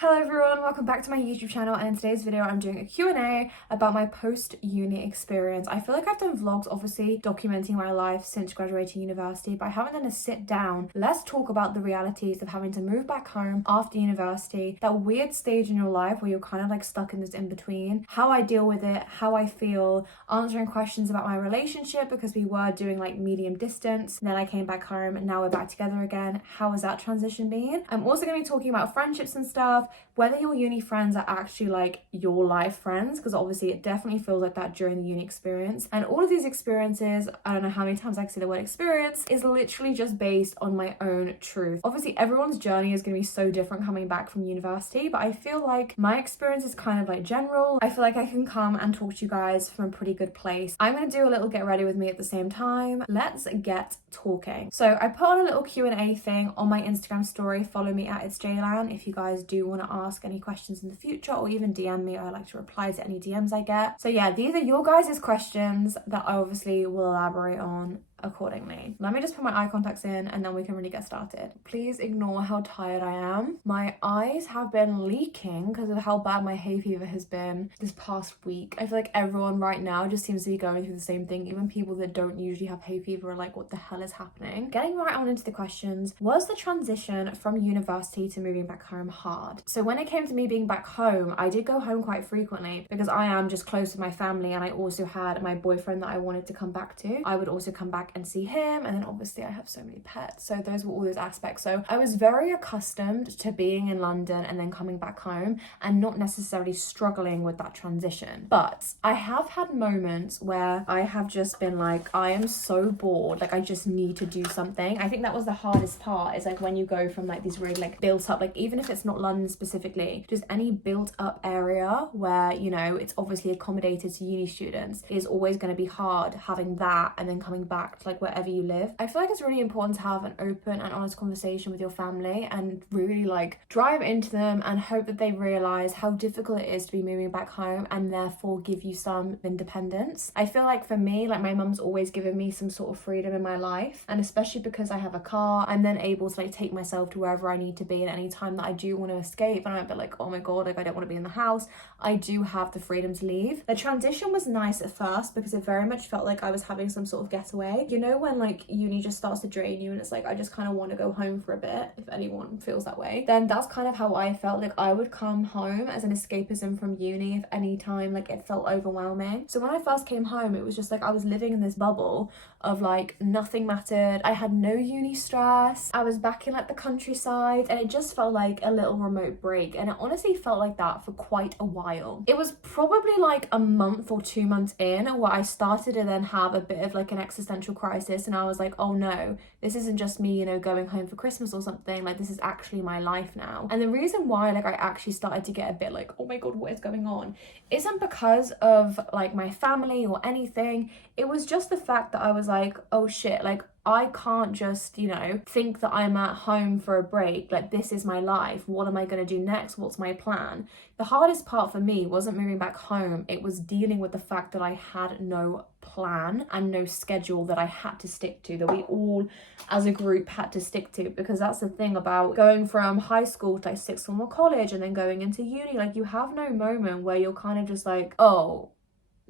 Hello everyone, welcome back to my YouTube channel, and in today's video I'm doing a Q&A about my post-uni experience. I feel like I've done vlogs obviously documenting my life since graduating university, but I haven't done a sit down. Let's talk about the realities of having to move back home after university, that weird stage in your life where you're kind of like stuck in this in-between, how I deal with it, how I feel, answering questions about my relationship because we were doing like medium distance, and then I came back home and now we're back together again. How has that transition been? I'm also going to be talking about friendships and stuff, whether your uni friends are actually like your life friends, because obviously it definitely feels like that during the uni experience. And all of these experiences, I don't know how many times I can say the word experience, is literally just based on my own truth. Obviously everyone's journey is going to be so different coming back from university, but I feel like my experience is kind of like general. I feel like I can come and talk to you guys from a pretty good place. I'm going to do a little get ready with me at the same time. Let's get talking. So I put on a little Q&A thing on my Instagram story. Follow me at XOXO Jaylan if you guys do want to ask any questions in the future, or even DM me. I like to reply to any DMs I get. So yeah, these are your guys' questions that I obviously will elaborate on accordingly. Let me just put my eye contacts in and then we can really get started. Please ignore how tired I am. My eyes have been leaking because of how bad my hay fever has been this past week. I feel like everyone right now just seems to be going through the same thing. Even people that don't usually have hay fever are like, what the hell is happening? Getting right on into the questions. Was the transition from university to moving back home hard? So when it came to me being back home, I did go home quite frequently because I am just close with my family, and I also had my boyfriend that I wanted to come back to. I would also come back and see him, and then obviously I have so many pets, so those were all those aspects. So I was very accustomed to being in London and then coming back home and not necessarily struggling with that transition. But I have had moments where I have just been like, I am so bored, like I just need to do something. I think that was the hardest part, is like when you go from like these really like built up, like even if it's not London specifically, just any built up area where, you know, it's obviously accommodated to uni students, is always going to be hard having that and then coming back to like wherever you live. I feel like it's really important to have an open and honest conversation with your family and really like drive into them and hope that they realize how difficult it is to be moving back home, and therefore give you some independence. I feel like for me, like my mum's always given me some sort of freedom in my life, and especially because I have a car, I'm then able to like take myself to wherever I need to be at any time that I do want to escape, and I'm a bit like, oh my god, like I don't want to be in the house. I do have the freedom to leave. The transition was nice at first because it very much felt like I was having some sort of getaway. You know when like uni just starts to drain you and it's like, I just kind of want to go home for a bit, if anyone feels that way, then that's kind of how I felt. Like I would come home as an escapism from uni if any time like it felt overwhelming. So when I first came home, it was just like I was living in this bubble of like nothing mattered. I had no uni stress. I was back in like the countryside, and it just felt like a little remote break, and it honestly felt like that for quite a while. It was probably like a month or 2 months in where I started to then have a bit of like an existential crisis, and I was like, oh no, this isn't just me, you know, going home for Christmas or something, like this is actually my life now. And the reason why like I actually started to get a bit like, oh my god, what is going on, isn't because of like my family or anything. It was just the fact that I was like, oh shit, like I can't just, you know, think that I'm at home for a break. Like this is my life. What am I going to do next? What's my plan? The hardest part for me wasn't moving back home. It was dealing with the fact that I had no plan and no schedule that I had to stick to, that we all as a group had to stick to. Because that's the thing about going from high school to like sixth form or college and then going into uni, like you have no moment where you're kind of just like, oh,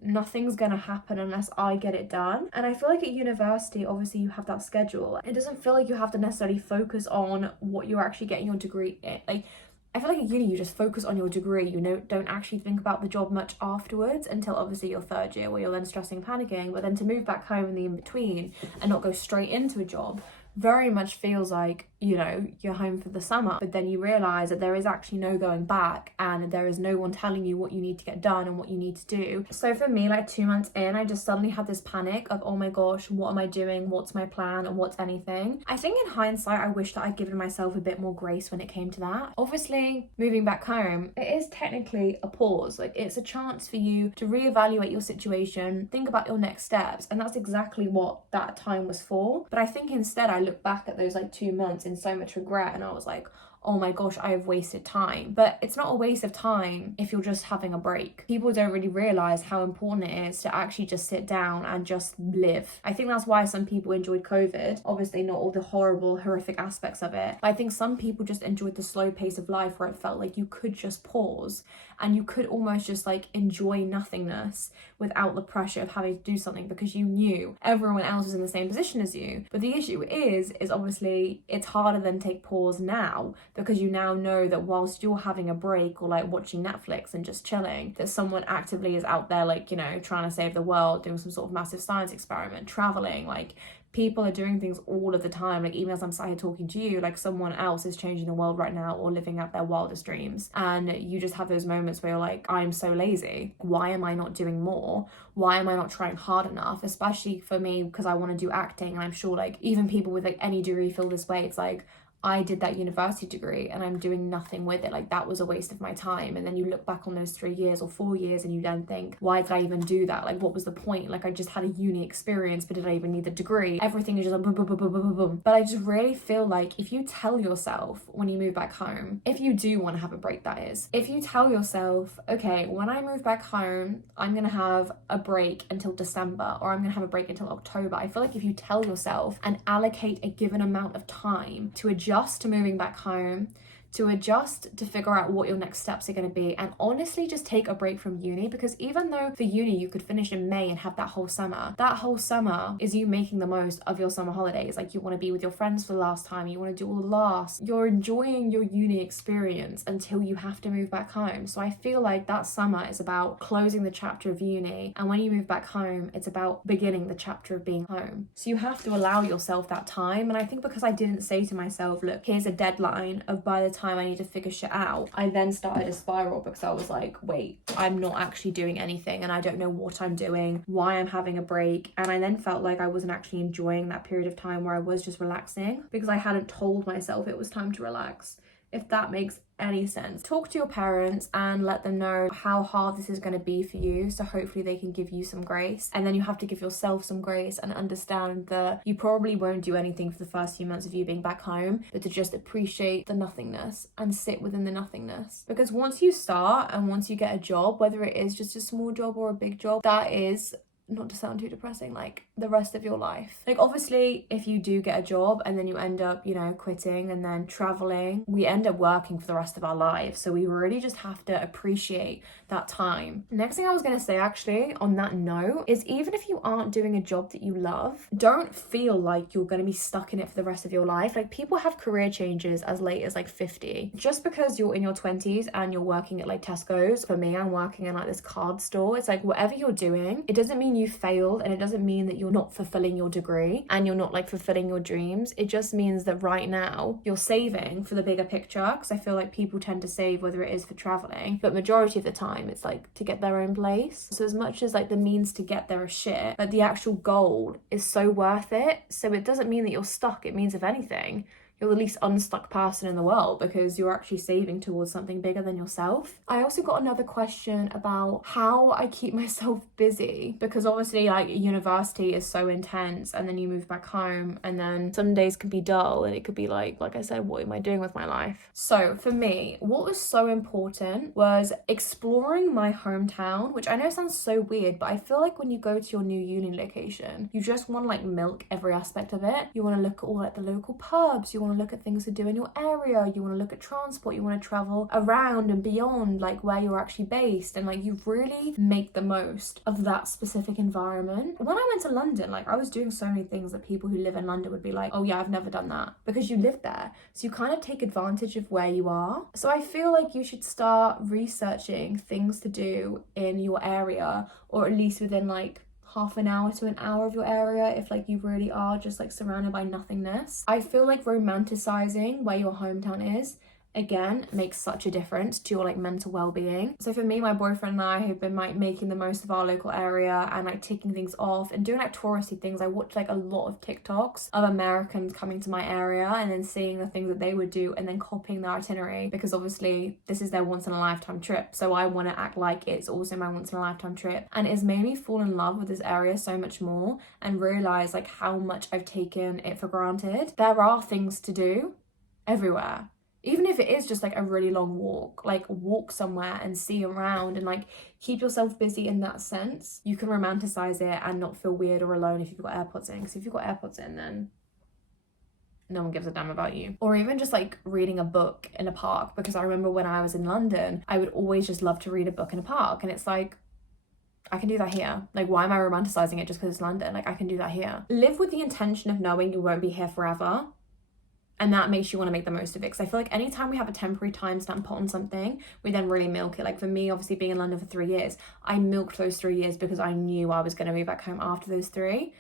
nothing's gonna happen unless I get it done. And I feel like at university, obviously you have that schedule. It doesn't feel like you have to necessarily focus on what you're actually getting your degree in. Like I feel like at uni you just focus on your degree, you know, don't actually think about the job much afterwards until obviously your third year, where you're then stressing, panicking. But then to move back home in the in-between and not go straight into a job very much feels like, you know, you're home for the summer, but then you realize that there is actually no going back, and there is no one telling you what you need to get done and what you need to do. So for me, like 2 months in, I just suddenly had this panic of, oh my gosh, what am I doing? What's my plan? And what's anything? I think in hindsight, I wish that I'd given myself a bit more grace when it came to that. Obviously, moving back home, it is technically a pause. Like it's a chance for you to reevaluate your situation, think about your next steps, and that's exactly what that time was for. But I think instead I look back at those like 2 months in so much regret, and I was like, oh my gosh, I have wasted time. But it's not a waste of time if you're just having a break. People don't really realize how important it is to actually just sit down and just live. I think that's why some people enjoyed COVID. Obviously not all the horrible, horrific aspects of it, but I think some people just enjoyed the slow pace of life where it felt like you could just pause and you could almost just like enjoy nothingness without the pressure of having to do something, because you knew everyone else was in the same position as you. But the issue is obviously it's harder than take pause now, because you now know that whilst you're having a break or like watching Netflix and just chilling, that someone actively is out there, like, you know, trying to save the world, doing some sort of massive science experiment, traveling. Like, people are doing things all of the time. Like, even as I'm sat here talking to you, like someone else is changing the world right now or living out their wildest dreams. And you just have those moments where you're like, I'm so lazy. Why am I not doing more? Why am I not trying hard enough? Especially for me, because I want to do acting. And I'm sure like even people with like any degree feel this way. It's like, I did that university degree and I'm doing nothing with it. Like, that was a waste of my time. And then you look back on those 3 years or 4 years and you then think, why did I even do that? Like, what was the point? Like, I just had a uni experience, but did I even need the degree? Everything is just like boom, boom, boom, boom, boom, boom, boom. But I just really feel like if you tell yourself when you move back home, if you do want to have a break, that is, if you tell yourself, okay, when I move back home, I'm going to have a break until December, or I'm going to have a break until October. I feel like if you tell yourself and allocate a given amount of time to adjust to moving back home, to adjust to figure out what your next steps are going to be, and honestly just take a break from uni, because even though for uni you could finish in May and have that whole summer is you making the most of your summer holidays. Like, you want to be with your friends for the last time, you want to do all the last, you're enjoying your uni experience until you have to move back home. So I feel like that summer is about closing the chapter of uni, and when you move back home, it's about beginning the chapter of being home. So you have to allow yourself that time. And I think because I didn't say to myself, look, here's a deadline of by the time I need to figure shit out, I then started a spiral, because I was like, wait, I'm not actually doing anything and I don't know what I'm doing, why I'm having a break. And I then felt like I wasn't actually enjoying that period of time where I was just relaxing, because I hadn't told myself it was time to relax. If that makes any sense. Talk to your parents and let them know how hard this is going to be for you, so hopefully they can give you some grace. And then you have to give yourself some grace and understand that you probably won't do anything for the first few months of you being back home, but to just appreciate the nothingness and sit within the nothingness. Because once you start and once you get a job, whether it is just a small job or a big job, that is, not to sound too depressing, like the rest of your life. Like, obviously if you do get a job and then you end up, you know, quitting and then traveling, we end up working for the rest of our lives. So we really just have to appreciate that time. Next thing I was going to say, actually, on that note, is even if you aren't doing a job that you love, don't feel like you're going to be stuck in it for the rest of your life. Like, people have career changes as late as like 50. Just because you're in your 20s and you're working at like Tesco's, for me, I'm working in like this card store. It's like, whatever you're doing, it doesn't mean you failed, and it doesn't mean that you're not fulfilling your degree and you're not like fulfilling your dreams. It just means that right now you're saving for the bigger picture, because I feel like people tend to save whether it is for traveling, but majority of the time it's like to get their own place. So as much as like the means to get there are shit, but the actual goal is so worth it. So it doesn't mean that you're stuck. It means, if anything, you're the least unstuck person in the world, because you're actually saving towards something bigger than yourself. I also got another question about how I keep myself busy, because obviously like university is so intense, and then you move back home and then some days can be dull, and it could be like I said, what am I doing with my life? So for me, what was so important was exploring my hometown, which I know sounds so weird, but I feel like when you go to your new uni location, you just want to like milk every aspect of it. You want to look at all like the local pubs, you want to look at things to do in your area, you want to look at transport, you want to travel around and beyond like where you're actually based, and like you really make the most of that specific environment. When I went to London, like I was doing so many things that people who live in London would be like, oh yeah, I've never done that, because you live there. So you kind of take advantage of where you are. So I feel like you should start researching things to do in your area, or at least within like half an hour to an hour of your area, if like you really are just like surrounded by nothingness. I feel like romanticizing where your hometown is, again, makes such a difference to your like mental well-being. So for me, my boyfriend and I have been like making the most of our local area and like ticking things off and doing like touristy things. I watch like a lot of TikToks of Americans coming to my area and then seeing the things that they would do and then copying their itinerary, because obviously this is their once-in-a-lifetime trip, so I want to act like it's also my once-in-a-lifetime trip. And it's made me fall in love with this area so much more and realize like how much I've taken it for granted. There are things to do everywhere. Even if it is just like a really long walk, like walk somewhere and see around and like keep yourself busy in that sense. You can romanticize it and not feel weird or alone if you've got AirPods in, because if you've got AirPods in, then no one gives a damn about you. Or even just like reading a book in a park, because I remember when I was in London, I would always just love to read a book in a park, and it's like, I can do that here. Like, why am I romanticizing it just because it's London? Like, I can do that here. Live with the intention of knowing you won't be here forever, and that makes you want to make the most of it. Because I feel like anytime we have a temporary timestamp put on something, we then really milk it. Like for me, obviously being in London for 3 years, I milked those 3 years because I knew I was going to move back home after those 3.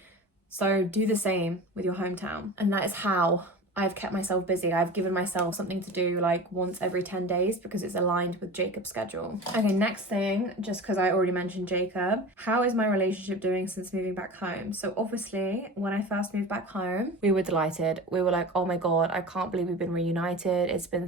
So do the same with your hometown. And that is how I've kept myself busy. I've given myself something to do like once every 10 days because it's aligned with Jacob's schedule. Okay, next thing, just because I already mentioned Jacob, how is my relationship doing since moving back home? So obviously, when I first moved back home, we were delighted. We were like, oh my God, I can't believe we've been reunited. It's been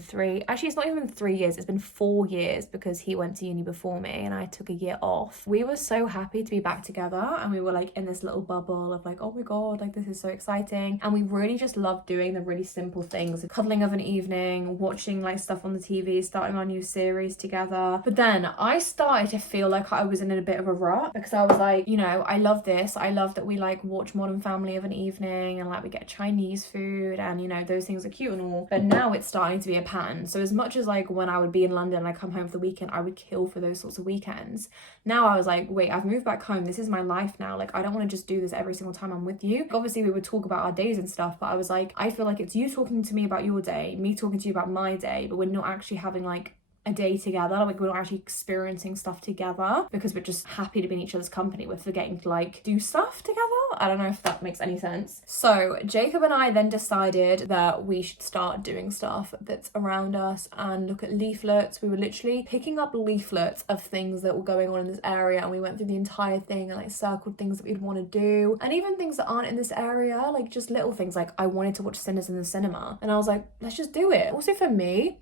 actually it's not even 3 years, it's been 4 years because he went to uni before me and I took a year off. We were so happy to be back together, and we were like in this little bubble of like, oh my God, like this is so exciting. And we really just loved doing the really simple things, cuddling of an evening, watching like stuff on the TV, starting our new series together. But then I started to feel like I was in a bit of a rut, because I was like, you know, I love this. I love that we like watch Modern Family of an evening and like we get Chinese food, and you know, those things are cute and all. But now it's starting to be a pattern. So as much as like when I would be in London and I come home for the weekend, I would kill for those sorts of weekends. Now I was like, wait, I've moved back home. This is my life now. Like, I don't want to just do this every single time I'm with you. Obviously we would talk about our days and stuff, but I was like, I feel like it's you talking to me about your day, me talking to you about my day, but we're not actually having like a day together. Like, we're not actually experiencing stuff together because we're just happy to be in each other's company. We're forgetting to like do stuff together. I don't know if that makes any sense. So Jacob and I then decided that we should start doing stuff that's around us and look at leaflets. We were literally picking up leaflets of things that were going on in this area, and we went through the entire thing and like circled things that we'd want to do, and even things that aren't in this area, like just little things. Like I wanted to watch Sinners in the cinema, and I was like, let's just do it. Also for me,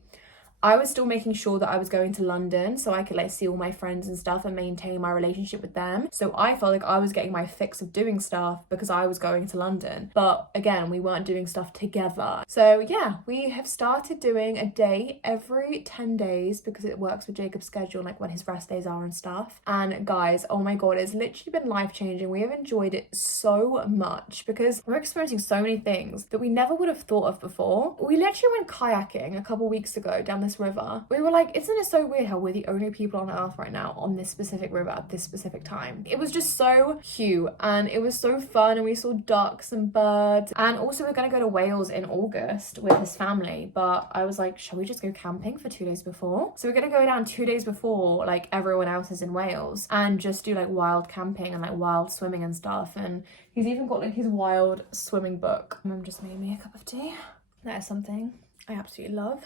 I was still making sure that I was going to London so I could like see all my friends and stuff and maintain my relationship with them. So I felt like I was getting my fix of doing stuff because I was going to London. But again, we weren't doing stuff together. So yeah, we have started doing a day every 10 days because it works with Jacob's schedule, like when his rest days are and stuff. And guys, oh my God, it's literally been life-changing. We have enjoyed it so much because we're experiencing so many things that we never would have thought of before. We literally went kayaking a couple weeks ago down this river. We were like, isn't it so weird how we're the only people on earth right now on this specific river at this specific time? It was just so cute and it was so fun, and we saw ducks and birds. And also we're gonna go to Wales in August with his family, but I was like, shall we just go camping for 2 days before? So we're gonna go down 2 days before like everyone else is in Wales and just do like wild camping and like wild swimming and stuff. And he's even got like his wild swimming book. Mum just made me a cup of tea. That is something I absolutely love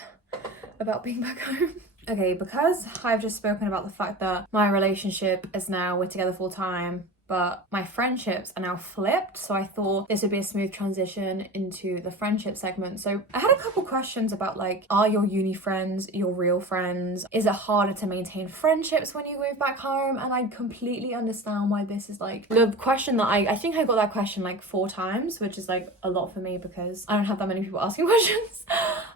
about being back home. Okay, because I've just spoken about the fact that my relationship is now, we're together full time, but my friendships are now flipped. So I thought this would be a smooth transition into the friendship segment. So I had a couple questions about like, are your uni friends your real friends? Is it harder to maintain friendships when you move back home? And I completely understand why this is like the question that I think I got that question like 4 times, which is like a lot for me because I don't have that many people asking questions.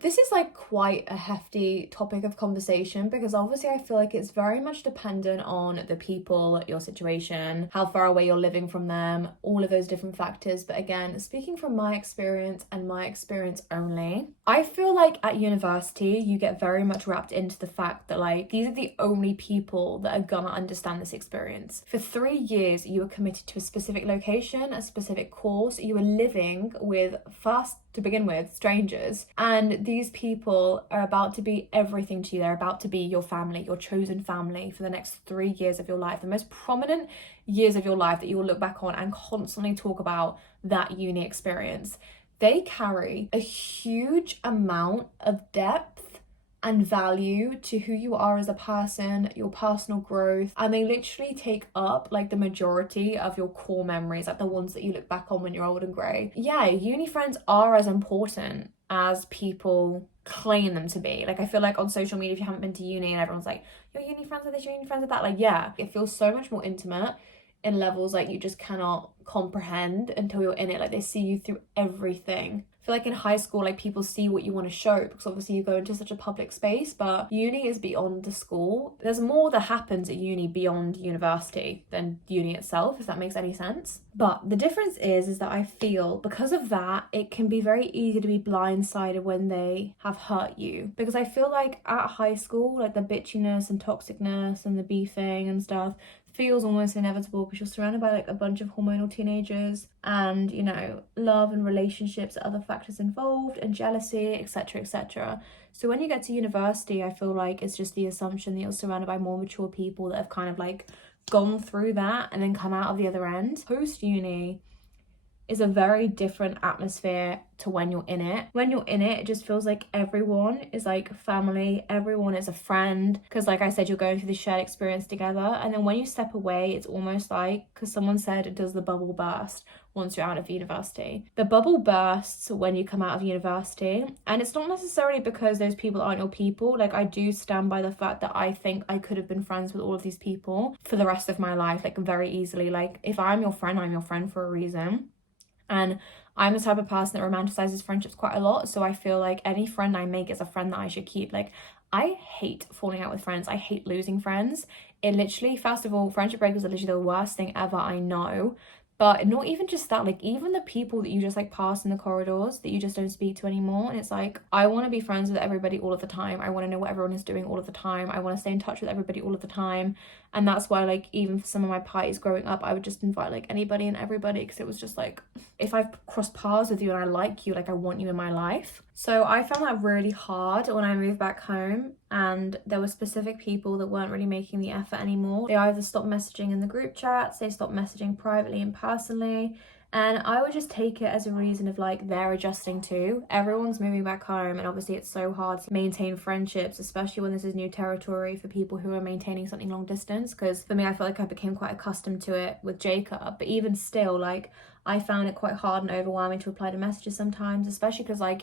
This is like quite a hefty topic of conversation because obviously I feel like it's very much dependent on the people, your situation, how far away you're living from them, all of those different factors. But again, speaking from my experience and my experience only, I feel like at university you get very much wrapped into the fact that like these are the only people that are gonna understand this experience. For 3 years you were committed to a specific location, a specific course. You were living with, first to begin with, strangers, and these people are about to be everything to you. They're about to be your family, your chosen family for the next 3 years of your life, the most prominent years of your life that you will look back on and constantly talk about that uni experience. They carry a huge amount of depth and value to who you are as a person, your personal growth, and they literally take up like the majority of your core memories, like the ones that you look back on when you're old and grey. Yeah, uni friends are as important as people claim them to be. Like I feel like on social media, if you haven't been to uni and everyone's like, your uni friends are this, your uni friends are that, like yeah, it feels so much more intimate in levels like you just cannot comprehend until you're in it. Like they see you through everything. feel like in high school, like people see what you want to show because obviously you go into such a public space, but uni is beyond the school. There's more that happens at uni beyond university than uni itself, if that makes any sense. But the difference is that I feel because of that, it can be very easy to be blindsided when they have hurt you. Because I feel like at high school, like the bitchiness and toxicness and the beefing and stuff feels almost inevitable because you're surrounded by like a bunch of hormonal teenagers, and you know, love and relationships, other factors involved, and jealousy, etc, etc. So when you get to university, I feel like it's just the assumption that you're surrounded by more mature people that have kind of like gone through that and then come out of the other end. Post uni is a very different atmosphere to when you're in it. When you're in it, it just feels like everyone is like family, everyone is a friend, because like I said, you're going through the shared experience together. And then when you step away, it's almost like, because someone said, does the bubble burst once you're out of university? The bubble bursts when you come out of university, and it's not necessarily because those people aren't your people. Like, I do stand by the fact that I think I could have been friends with all of these people for the rest of my life, like very easily. Like, if I'm your friend for a reason. And I'm the type of person that romanticizes friendships quite a lot. So I feel like any friend I make is a friend that I should keep. Like, I hate falling out with friends. I hate losing friends. It literally, first of all, friendship breakers are literally the worst thing ever, I know. But not even just that, like even the people that you just like pass in the corridors that you just don't speak to anymore. And it's like, I want to be friends with everybody all of the time. I want to know what everyone is doing all of the time. I want to stay in touch with everybody all of the time. And that's why, like, even for some of my parties growing up, I would just invite like anybody and everybody, because it was just like, if I cross paths with you and I like you, like I want you in my life. So I found that really hard when I moved back home, and there were specific people that weren't really making the effort anymore. They either stopped messaging in the group chats, they stopped messaging privately and personally, and I would just take it as a reason of like, they're adjusting too. Everyone's moving back home, and obviously it's so hard to maintain friendships, especially when this is new territory for people who are maintaining something long distance. Because for me, I feel like I became quite accustomed to it with Jacob, but even still, like, I found it quite hard and overwhelming to reply to messages sometimes, especially because like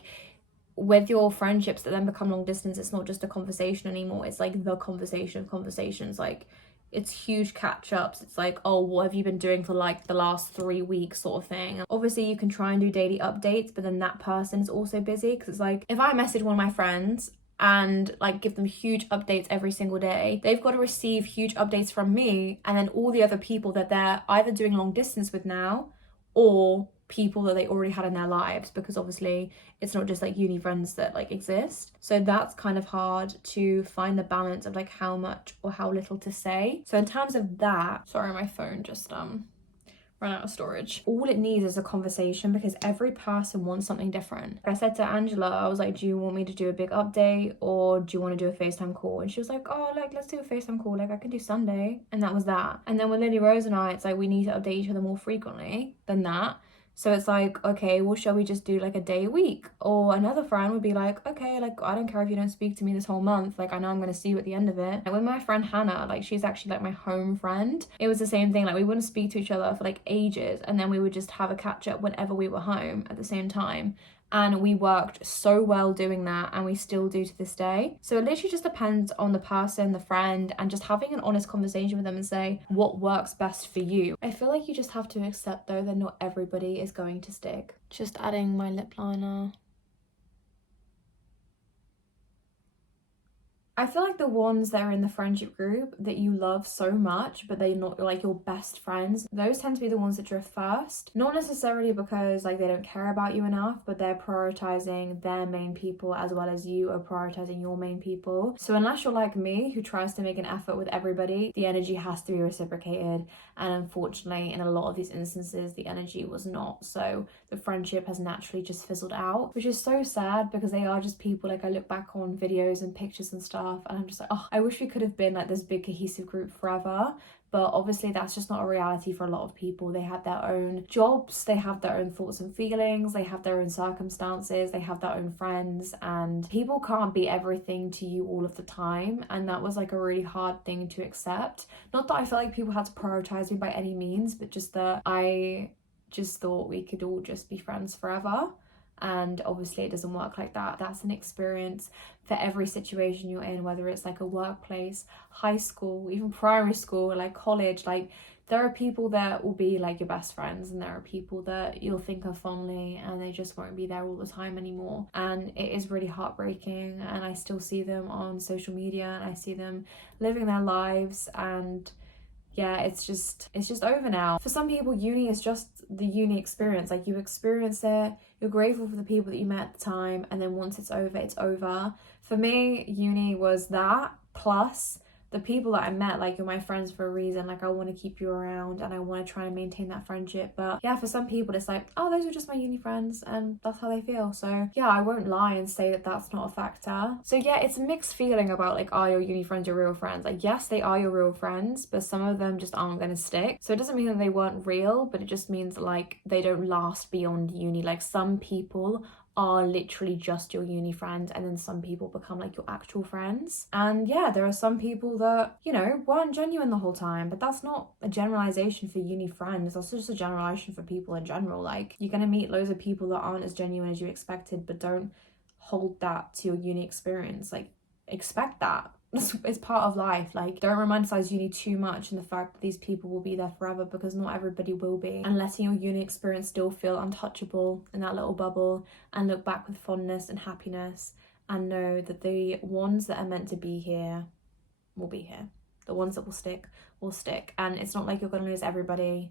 with your friendships that then become long distance, it's not just a conversation anymore, it's like the conversation of conversations. Like, it's huge catch-ups. It's like, oh, what have you been doing for like the last 3 weeks sort of thing. Obviously you can try and do daily updates, but then that person is also busy, because it's like, if I message one of my friends and like give them huge updates every single day, they've got to receive huge updates from me, and then all the other people that they're either doing long distance with now or people that they already had in their lives, because obviously it's not just like uni friends that like exist. So that's kind of hard to find the balance of like how much or how little to say. So in terms of that, sorry, my phone just run out of storage. All it needs is a conversation, because every person wants something different. I said to Angela, I was like, do you want me to do a big update or do you want to do a FaceTime call? And she was like, oh, like, let's do a FaceTime call. Like, I can do Sunday. And that was that. And then with Lily Rose and I, it's like, we need to update each other more frequently than that. So it's like, okay, well, shall we just do like a day a week? Or another friend would be like, okay, like, I don't care if you don't speak to me this whole month. Like, I know I'm going to see you at the end of it. And with my friend Hannah, like, she's actually like my home friend. It was the same thing. Like, we wouldn't speak to each other for like ages. And then we would just have a catch up whenever we were home at the same time. And we worked so well doing that, and we still do to this day. So it literally just depends on the person, the friend, and just having an honest conversation with them and say what works best for you. I feel like you just have to accept though that not everybody is going to stick. Just adding my lip liner. I feel like the ones that are in the friendship group that you love so much, but they're not like your best friends, those tend to be the ones that drift first. Not necessarily because like they don't care about you enough, but they're prioritizing their main people as well as you are prioritizing your main people. So unless you're like me, who tries to make an effort with everybody, the energy has to be reciprocated. And unfortunately, in a lot of these instances, the energy was not. So the friendship has naturally just fizzled out, which is so sad, because they are just people. Like, I look back on videos and pictures and stuff, and I'm just like, oh, I wish we could have been like this big cohesive group forever. But obviously that's just not a reality for a lot of people. They have their own jobs, they have their own thoughts and feelings, they have their own circumstances, they have their own friends, and people can't be everything to you all of the time. And that was like a really hard thing to accept. Not that I felt like people had to prioritize me by any means, but just that I just thought we could all just be friends forever. And obviously it doesn't work like that. That's an experience for every situation you're in, whether it's like a workplace, high school, even primary school, like college. Like, there are people that will be like your best friends, and there are people that you'll think of fondly and they just won't be there all the time anymore. And it is really heartbreaking, and I still see them on social media and I see them living their lives, and yeah, it's just over now. For some people, uni is just the uni experience. Like, you experience it, you're grateful for the people that you met at the time, and then once it's over, it's over. For me, uni was that, plus the people that I met. Like, you're my friends for a reason. Like, I want to keep you around and I want to try and maintain that friendship. But yeah, for some people it's like, oh, those are just my uni friends, and that's how they feel. So yeah, I won't lie and say that that's not a factor. So yeah, it's a mixed feeling about like, are your uni friends your real friends? Like, yes, they are your real friends, but some of them just aren't going to stick. So it doesn't mean that they weren't real, but it just means like they don't last beyond uni. Like, some people are literally just your uni friends, and then some people become like your actual friends. And yeah, there are some people that, you know, weren't genuine the whole time, but that's not a generalization for uni friends. That's just a generalization for people in general. Like, you're gonna meet loads of people that aren't as genuine as you expected, but don't hold that to your uni experience. Like, expect that. It's part of life. Like, don't romanticize uni too much and the fact that these people will be there forever, because not everybody will be. And letting your uni experience still feel untouchable in that little bubble, and look back with fondness and happiness, and know that the ones that are meant to be here will be here. The ones that will stick. And it's not like you're gonna lose everybody,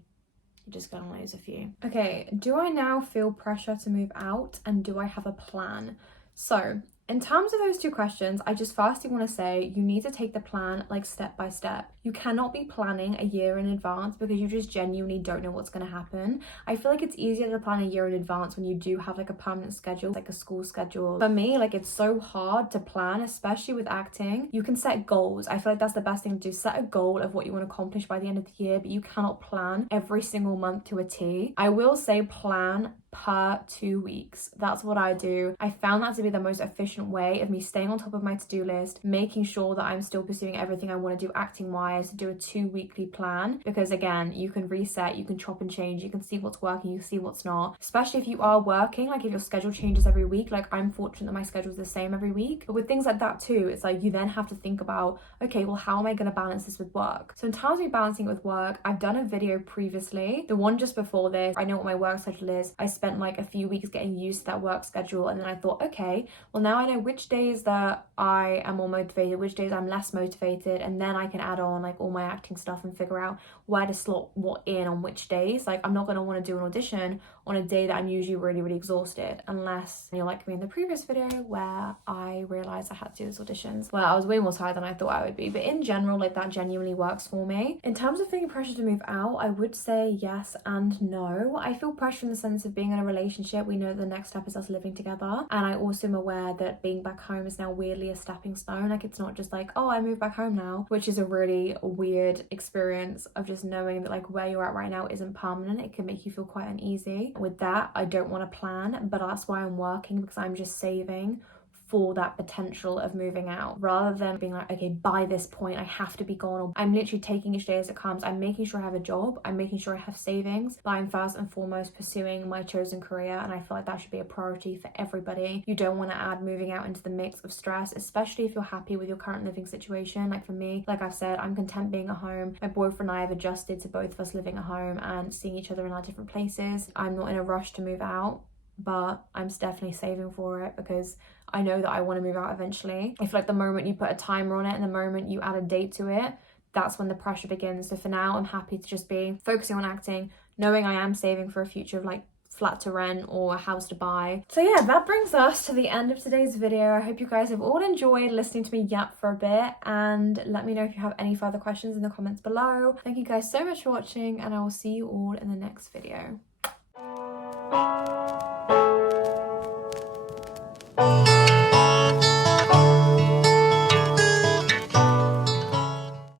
you're just gonna lose a few. Okay, do I now feel pressure to move out, and do I have a plan? So in terms of those two questions, I just firstly want to say you need to take the plan like step by step. You cannot be planning a year in advance, because you just genuinely don't know what's going to happen. I feel like it's easier to plan a year in advance when you do have like a permanent schedule, like a school schedule. For me, like, it's so hard to plan, especially with acting. You can set goals. I feel like that's the best thing to do. Set a goal of what you want to accomplish by the end of the year, but you cannot plan every single month to a T. I will say plan per 2 weeks. That's what I do. I found that to be the most efficient way of me staying on top of my to-do list, making sure that I'm still pursuing everything I want to do acting wise, to do a 2 weekly plan, because again, you can reset, you can chop and change, you can see what's working, you can see what's not, especially if you are working. Like, if your schedule changes every week, like I'm fortunate that my schedule is the same every week, but with things like that too, it's like you then have to think about, okay, well, how am I going to balance this with work? So in terms of balancing it with work, I've done a video previously, the one just before this. I know what my work schedule is. I spent like a few weeks getting used to that work schedule, and then I thought, okay, well, now I know which days that I am more motivated, which days I'm less motivated, and then I can add on like all my acting stuff and figure out where to slot what in on which days. Like, I'm not going to want to do an audition on a day that I'm usually really exhausted, unless you're like me in the previous video where I realized I had to do those auditions where I was way more tired than I thought I would be. But in general, like, that genuinely works for me. In terms of feeling pressure to move out, I would say yes and no. I feel pressure in the sense of being in a relationship. We know that the next step is us living together, and I also am aware that being back home is now weirdly a stepping stone. Like, it's not just like, oh, I moved back home now, which is a really weird experience of just knowing that like where you're at right now isn't permanent. It can make you feel quite uneasy. With that, I don't want to plan, but that's why I'm working, because I'm just saving for that potential of moving out, rather than being like, okay, by this point I have to be gone. I'm literally taking each day as it comes. I'm making sure I have a job, I'm making sure I have savings, but I'm first and foremost pursuing my chosen career, and I feel like that should be a priority for everybody. You don't want to add moving out into the mix of stress, especially if you're happy with your current living situation. Like, for me, like I've said, I'm content being at home. My boyfriend and I have adjusted to both of us living at home and seeing each other in our different places. I'm not in a rush to move out, but I'm definitely saving for it, because I know that I want to move out eventually. I feel like the moment you put a timer on it and the moment you add a date to it, that's when the pressure begins. So for now, I'm happy to just be focusing on acting, knowing I am saving for a future of like flat to rent or a house to buy. So yeah, that brings us to the end of today's video. I hope you guys have all enjoyed listening to me yap for a bit, and let me know if you have any further questions in the comments below. Thank you guys so much for watching, and I will see you all in the next video.